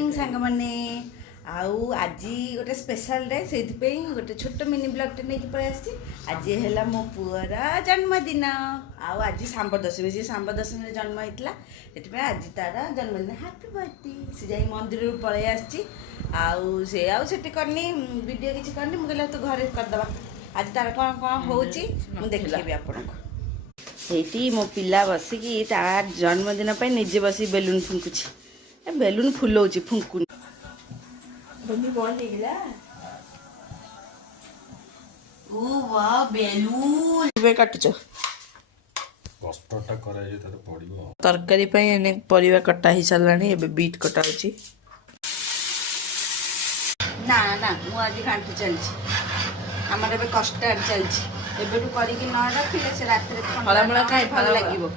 Morning सांग मैंने आउ आज गोटे स्पेशल डे से गोटे छोट मिनी ब्लॉग नहीं पलि आज है मो पुअर जन्मदिन आज सांब दशमी जी सांब दशमी जन्म होता से आज तार जन्मदिन हैप्पी बर्थडे से जा मंदिर पलि आसे करनी वीडियो किसी करनी मुझे तो घरे करदे आज तार कौन कौन हो देखी आपको ये मो पिला बसिकी तार जन्मदिन पर निजे बस बेलून फुंकुची बेलून फुलाऊँ फुंकुनी तरकारी परिवा कटा ही सारा बीट कटा ना ना मुझे घाटी चलती आमर ए कस्टार्ड चलती एबेठू करके न रखिले से रात रे फलमूल खाए भल लगिवो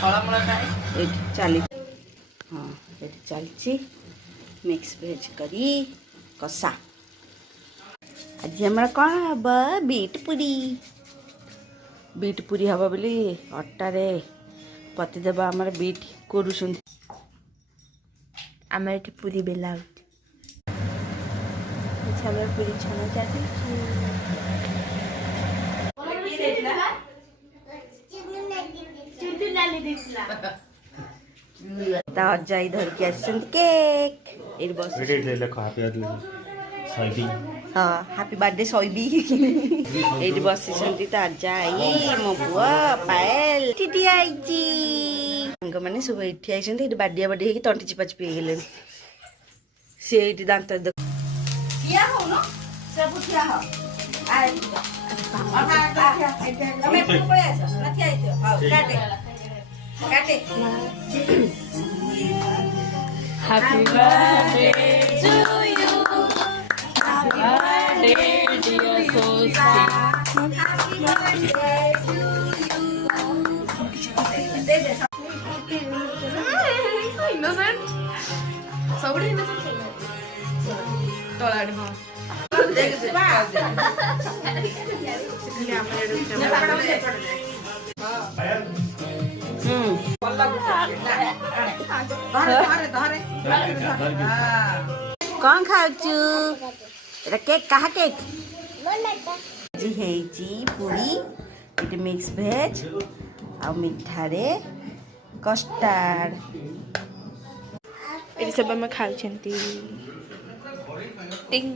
फलमूल खाए चली हाँ ये चलती मिक्स वेज करी कषा आज आम कौन हम बीट पूरी हम बोली अटार पतिदेव आम बीट करुँच आम ये पूरी बेला पूरी छाना जाई धर के केक हाँ हैप्पी बर्थडे सोइबी ये बस जाई मो पुआ पायल टीटी आई मैंने सब ये आई बाडिया बाडी तंटी चिपा चिपी गले सी दांत ठिया हो न सब ठिया हो काटे Happy birthday to you. Happy birthday, dear Sophie. Happy birthday to you. Innocent. Somebody innocent. Toladi ho. कौन खाऊ केक कहा केक जी है पूरी ये मिक्स भेज आ मिठारे कस्टार्ड ये सब हम खाऊ टिंग